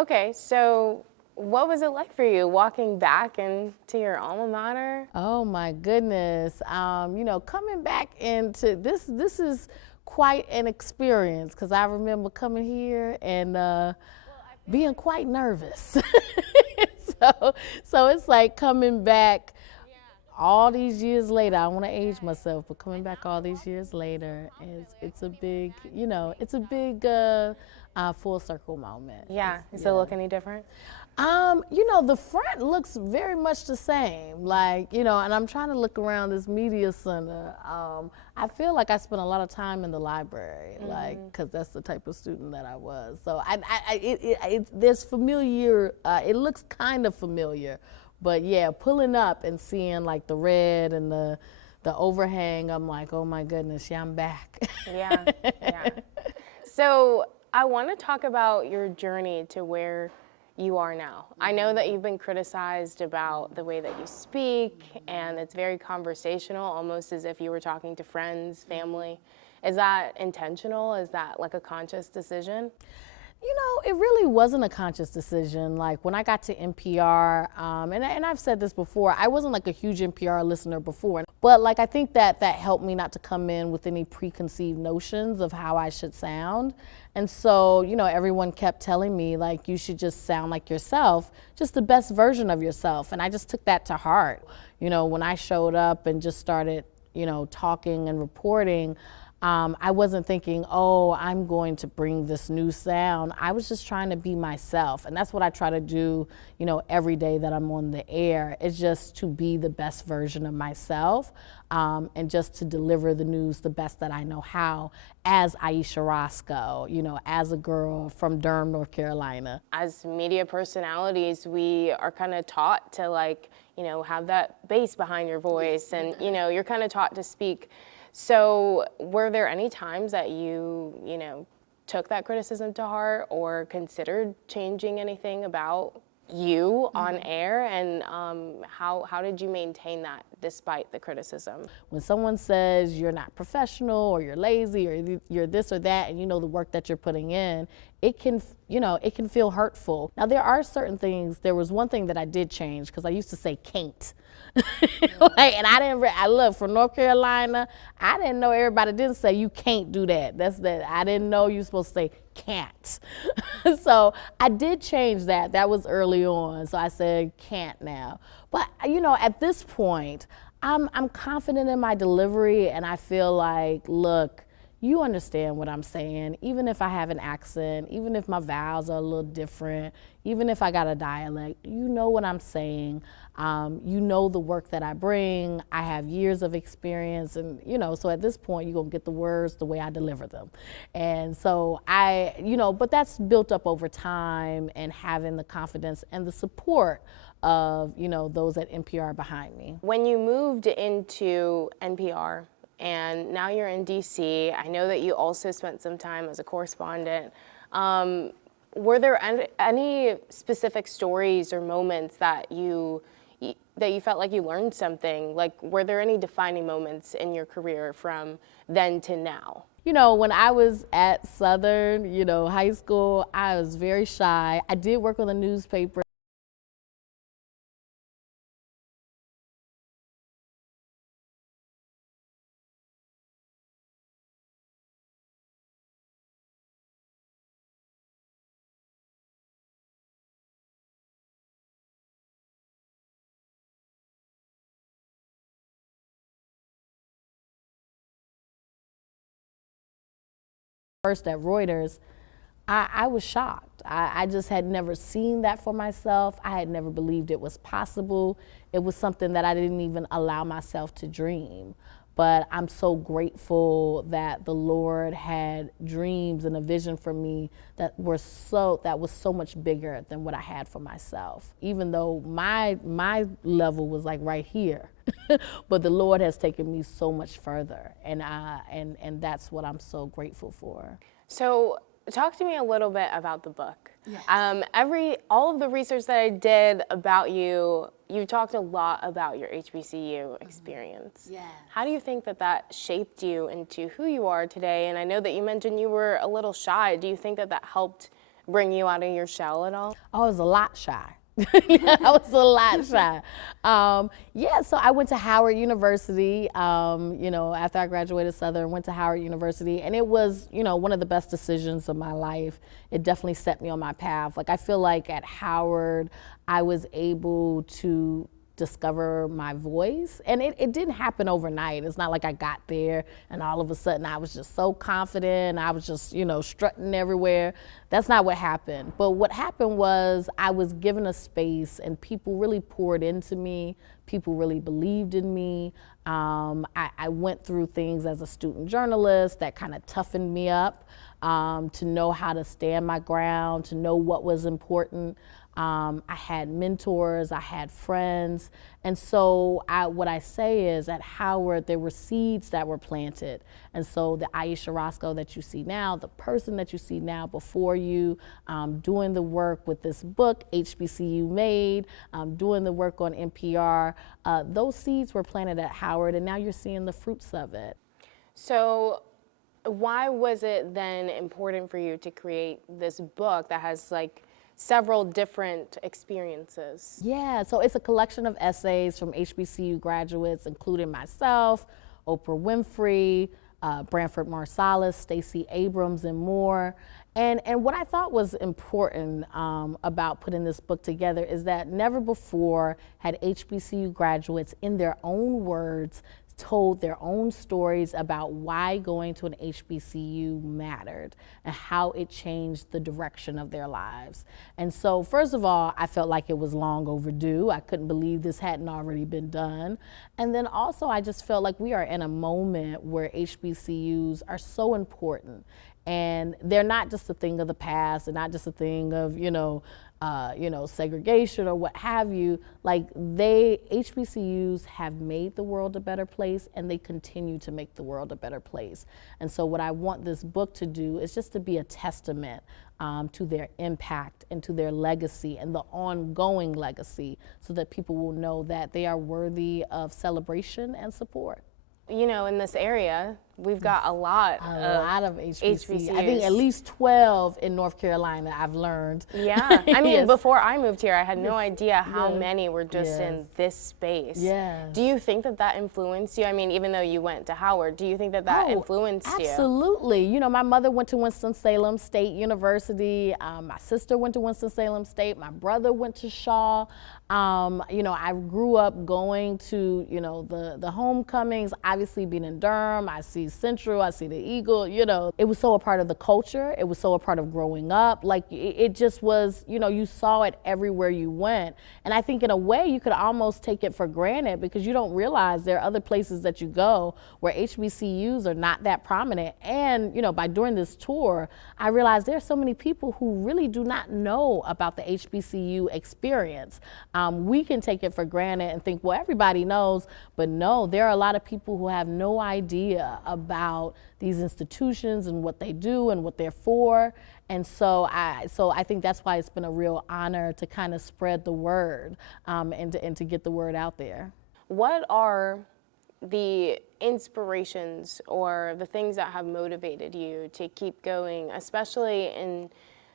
Okay, so what was it like for you walking back into your alma mater? Oh my goodness. Coming back into this is quite an experience because I remember coming here and being quite nervous. so it's like coming back all these years later. I want to age myself, but coming back all these years later, it's a big, it's a big full circle moment. Yeah, does it look any different? The front looks very much the same. Like, and I'm trying to look around this media center. I feel like I spent a lot of time in the library, like, because that's the type of student that I was. So there's familiar. It looks kind of familiar, but yeah, pulling up and seeing like the red and the overhang, I'm like, oh my goodness, yeah, I'm back. Yeah, yeah. So I want to talk about your journey to where you are now. I know that you've been criticized about the way that you speak, and it's very conversational, almost as if you were talking to friends, family. Is that intentional? Is that like a conscious decision? It really wasn't a conscious decision. Like when I got to NPR, and I've said this before, I wasn't like a huge NPR listener before, but like I think that helped me not to come in with any preconceived notions of how I should sound. And so, everyone kept telling me like you should just sound like yourself, just the best version of yourself. And I just took that to heart. When I showed up and just started, talking and reporting, I wasn't thinking, oh, I'm going to bring this new sound. I was just trying to be myself. And that's what I try to do, every day that I'm on the air. It's just to be the best version of myself, and just to deliver the news the best that I know how as Ayesha Rascoe, as a girl from Durham, North Carolina. As media personalities, we are kind of taught to have that bass behind your voice, and you're kind of taught to speak. So were there any times that you took that criticism to heart or considered changing anything about you on air? And how did you maintain that despite the criticism? When someone says you're not professional or you're lazy or you're this or that, and the work that you're putting in, it can feel hurtful. Now there are certain things. There was one thing that I did change because I used to say can't. And I look, from North Carolina, I didn't know everybody didn't say you can't do that. I didn't know you're supposed to say can't. So I did change that. That was early on. So I said can't now. But at this point, I'm confident in my delivery, and I feel like, look, you understand what I'm saying, even if I have an accent, even if my vowels are a little different, even if I got a dialect, you know what I'm saying. You know the work that I bring. I have years of experience, and so at this point you're gonna get the words the way I deliver them. And so but that's built up over time, and having the confidence and the support of those at NPR behind me. When you moved into NPR, and now you're in DC, I know that you also spent some time as a correspondent. Were there any specific stories or moments that you felt like you learned something? Like, were there any defining moments in your career from then to now? When I was at Southern, high school, I was very shy. I did work on the newspaper. First at Reuters, I was shocked. I just had never seen that for myself. I had never believed it was possible. It was something that I didn't even allow myself to dream. But I'm so grateful that the Lord had dreams and a vision for me that was so much bigger than what I had for myself. Even though my level was like right here, but the Lord has taken me so much further, and that's what I'm so grateful for. So talk to me a little bit about the book. Yes. All of the research that I did about you talked a lot about your HBCU experience. Yeah. How do you think that shaped you into who you are today? And I know that you mentioned you were a little shy. Do you think that helped bring you out of your shell at all? I was a lot shy. I was a lot shy. Yeah, so I went to Howard University, after I graduated Southern, went to Howard University, and it was, one of the best decisions of my life. It definitely set me on my path. Like, I feel like at Howard, I was able to discover my voice, and it didn't happen overnight. It's not like I got there and all of a sudden I was just so confident, I was just strutting everywhere. That's not what happened. But what happened was I was given a space and people really poured into me. People really believed in me. I went through things as a student journalist that kind of toughened me up, to know how to stand my ground, to know what was important. I had mentors, I had friends, and so what I say is at Howard there were seeds that were planted, and so the Ayesha Rascoe that you see now, the person that you see now before you, doing the work with this book HBCU Made, doing the work on NPR, those seeds were planted at Howard, and now you're seeing the fruits of it. So why was it then important for you to create this book that has several different experiences? Yeah, so it's a collection of essays from HBCU graduates, including myself, Oprah Winfrey, Branford Marsalis, Stacey Abrams, and more. And what I thought was important about putting this book together is that never before had HBCU graduates, in their own words, told their own stories about why going to an HBCU mattered and how it changed the direction of their lives. And so, first of all, I felt like it was long overdue. I couldn't believe this hadn't already been done. And then also, I just felt like we are in a moment where HBCUs are so important. And they're not just a thing of the past, they're not just a thing of, segregation or what have you. Like, HBCUs have made the world a better place, and they continue to make the world a better place. And so what I want this book to do is just to be a testament to their impact and to their legacy and the ongoing legacy, so that people will know that they are worthy of celebration and support. In this area, we've got a lot of HBCUs. I think at least 12 in North Carolina, I've learned. Yeah, I mean, Yes. Before I moved here, I had no idea how many were just in this space. Yeah. Do you think that influenced you? I mean, even though you went to Howard, do you think that influenced you? Absolutely. My mother went to Winston-Salem State University. My sister went to Winston-Salem State. My brother went to Shaw. I grew up going to, the homecomings, obviously being in Durham. I see Central, I see the Eagle, It was so a part of the culture. It was so a part of growing up. Like, it just was, you saw it everywhere you went. And I think in a way you could almost take it for granted, because you don't realize there are other places that you go where HBCUs are not that prominent. And, by doing this tour, I realized there are so many people who really do not know about the HBCU experience. We can take it for granted and think, well, everybody knows, but no, there are a lot of people who have no idea about these institutions and what they do and what they're for. And so I think that's why it's been a real honor to kind of spread the word, and to get the word out there. What are the inspirations or the things that have motivated you to keep going, especially in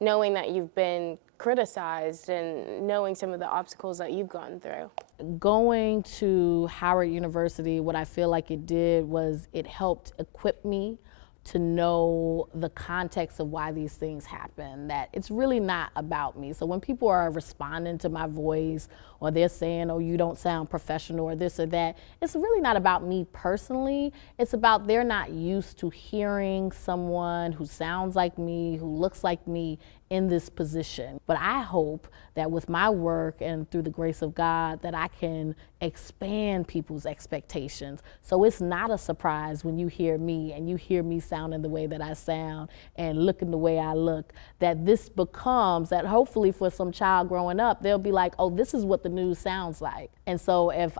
knowing that you've been criticized and knowing some of the obstacles that you've gone through? Going to Howard University, what I feel like it did was it helped equip me to know the context of why these things happen, that it's really not about me. So when people are responding to my voice, or they're saying, oh, you don't sound professional, or this or that, it's really not about me personally. It's about they're not used to hearing someone who sounds like me, who looks like me in this position. But I hope that with my work and through the grace of God, that I can expand people's expectations. So it's not a surprise when you hear me and you hear me sounding the way that I sound and looking the way I look, that this becomes, that hopefully for some child growing up, they'll be like, oh, this is what the news sounds like. And so if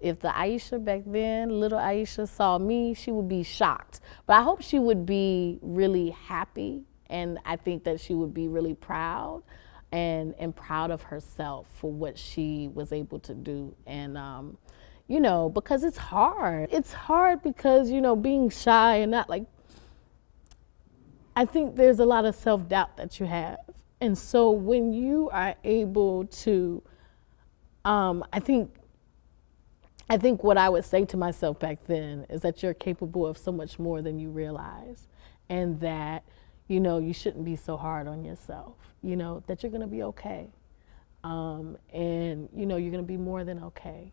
if the Ayesha back then, little Ayesha, saw me, she would be shocked. But I hope she would be really happy, and I think that she would be really proud and proud of herself for what she was able to do. And, because it's hard. It's hard because, being shy and not like, I think there's a lot of self-doubt that you have. And so when you are able to, I think what I would say to myself back then is that you're capable of so much more than you realize, and that, you know, you shouldn't be so hard on yourself, you know, that you're going to be okay. And, you know, you're going to be more than okay.